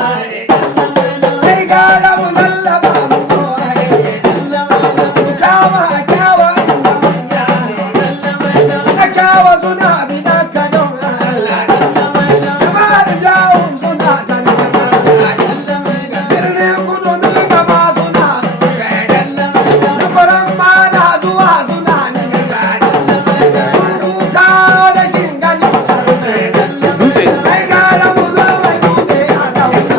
Sai gara mu lallaba mu kama kyawa na kyawa suna bidan ka don Allah jama'ar jawun suna ta nema birnin kudu ni gaba suna na kwaran ma na zuwa suna nema sun duka da shingani sai gara mu zo mai dutse a dauna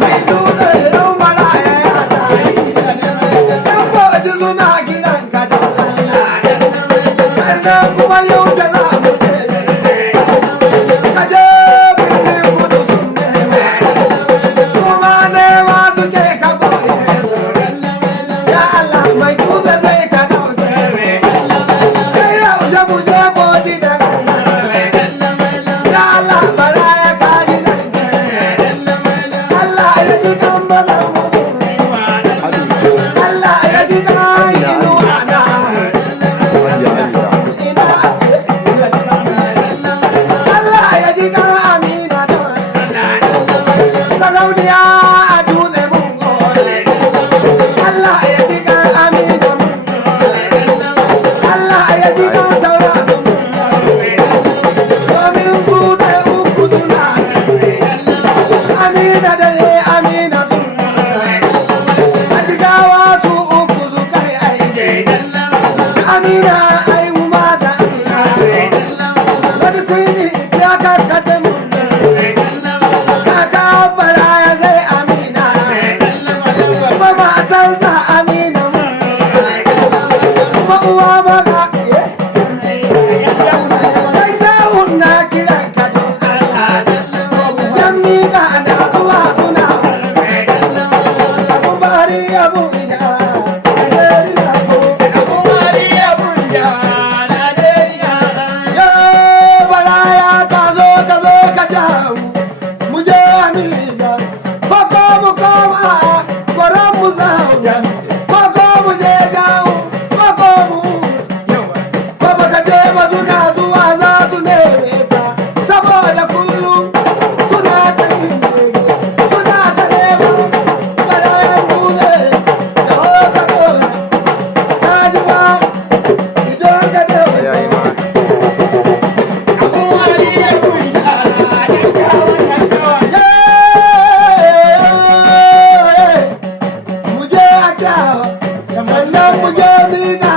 mai dutse yau mara ya yi hatari yan kwaji suna gidan ka don Allah sannan kuma yau da za mu ka je birnin kudu sun nema su ma nema suke ka goye ya Allah mai dutse zai ka dauke sai yau da mu je bodi da ya Allah bara ya kaji zance Allah ya ji kan bazan mu Allah ya ji kan inuwa na Allah ya ji kan amina da sarauniya a dutse mun gode Allah ya ji kan amina Allah ya ji kan sauran domin su da uku suna amina da ne amina su a jigawa su uku su kai aiki amina aihu mata amina wani kuni ya karkace mu kaka bara ya zai amina kuma matansa amina kuma uwa maka kai dawun na kiran ka don Allah yan miƙa da zuwa suna abun bari abun ya Najeriya ko ya baraya ka zo ka jawo mu je amina koko mu koma goron mu zauna koko mu je jawo koko mu ko baka je ba suna zuwa za su neme ka saboda kullum suna ta yin bege suna ta nema barayan dutse da hoka dora ta ji ma idan ka dewa mu je a kyawa sannan mu je miga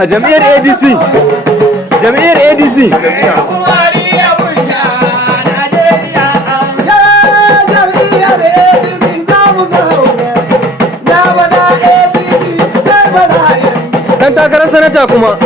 a jam'iyyar adc jam'iyyar adc dan takarar sanata kuma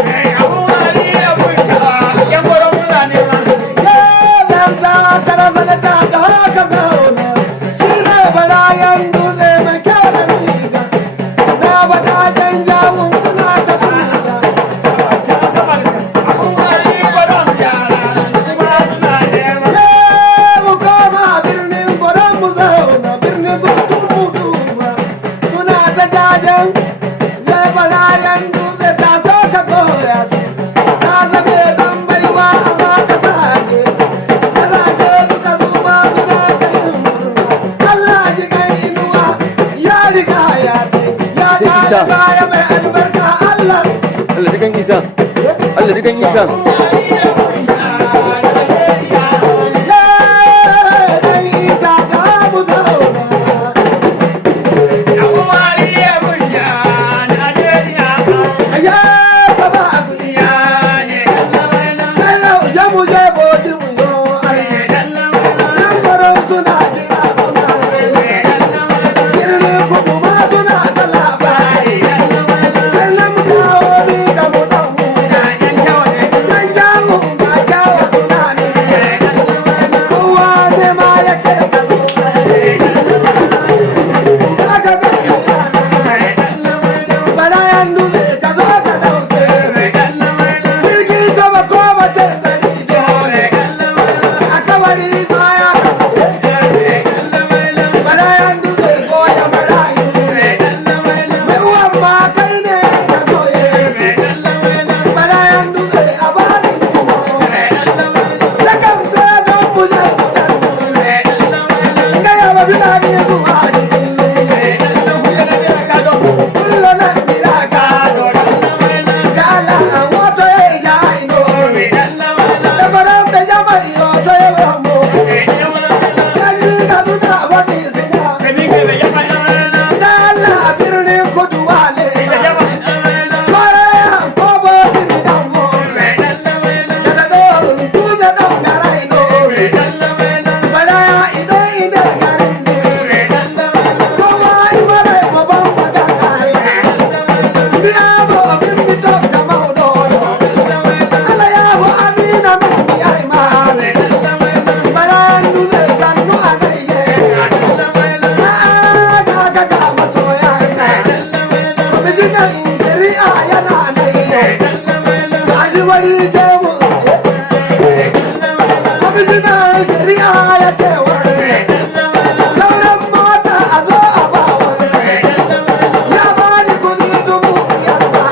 suna ta jajen lebarayen dutse ta so ka koya su Isa. baya mai albarka Allah. Allah dukan Isa. Allah dukan Isa. Dan Isa da mu zauna. Ya baba abu iya. Sai yau ya mu je bodi mu yo ai. Nan garin suna jira suna birni kudu ma suna da labari. Sai na mu dawo bi ga mu dan mu. Dan jamu ba jawa suna ne. Kowa ne ma yake da kallo. Aka ga bala yan dutse ka zo ka dauke. Jirgi sama ko mace zari dole. Aka bari baya. Bala yan dutse ko ya marayu. Mai uwan ma kai ne ka goye. Bala yan dutse a bani nuno. Da kan fe don mu je gudan. Nga yaba bila ni zuwa jikin. Kullo nan dira ka. Gala wato ya jaino. Da baran be jama iyo to ya rambo. Kalli ka tuna wani zina. Gala birnin kudu wale. Kore ko bo dimi dango. Kada do tuze don garaino. Bala ide ide garinde. Kowa imare mabon padangale. Biya bo bimbi to kamaudo. Ala ya bo amina mi ai ma. Bala nduze kanu agaye. Ga ga masoya. Mijina ingeri ayana nayo. Aji wari temu. Mijina ingeri ayatewa. Lauran mota a zo a bawa. Ya bani kudi dubu biyar ba.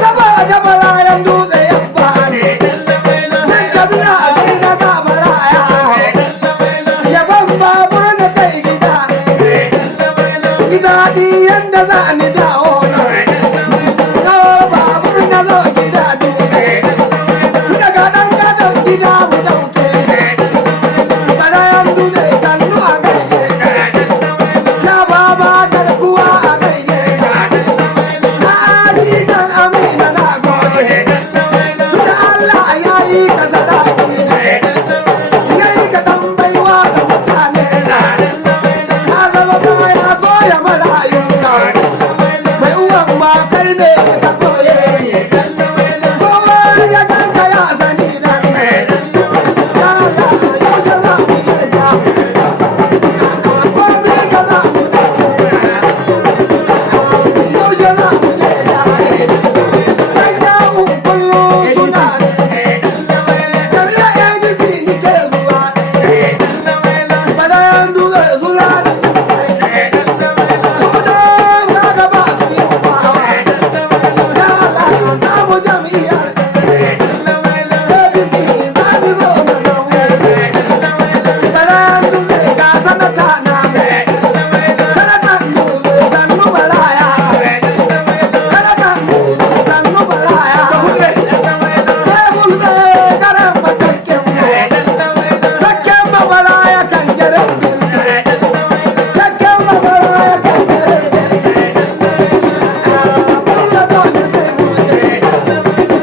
Saboda barayan dutse ya bani. Nan tafiya a sai na ga baraya. Ya ban babur na kai gida. Gida di yanda za ni dawo na. Yau babur na zo gida dutse. Daga ɗan gadon gida mu dauke. Barayan dutse sannu a gaishe. Sha baba garkuwa a gaishe. Na adidan amina na gode. Tunda Allah ya yi ka sadaki ne. Ya yi ka tambaiwa da mutane. Ka zama kaya goya marayu. Mai uwan ma kai ne ka goye. Kowa ya ganka ya sani nan. Ya Allah, yaushe za mu je ja. Komi ka za mu da. Yaushe za mu je ja. Dan yawo kullum suna ne. Jami'a ADC ni ke zuwa. Barayan dutse suna da su. Sudan na gaba su yi kwawa. Ya Allah, za mu jami'ar. ADC za ni zo na nan. Barayan dutse ga sanata na. Sanatan dutse sannu baraya. Sanatan dutse sannu baraya. Sai gulbe garan matakken mu. Takken ma baraya kan garin birni. Takken ma baraya kan garin birni. Bulla dole sai gulbe.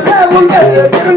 Sai gulbe birni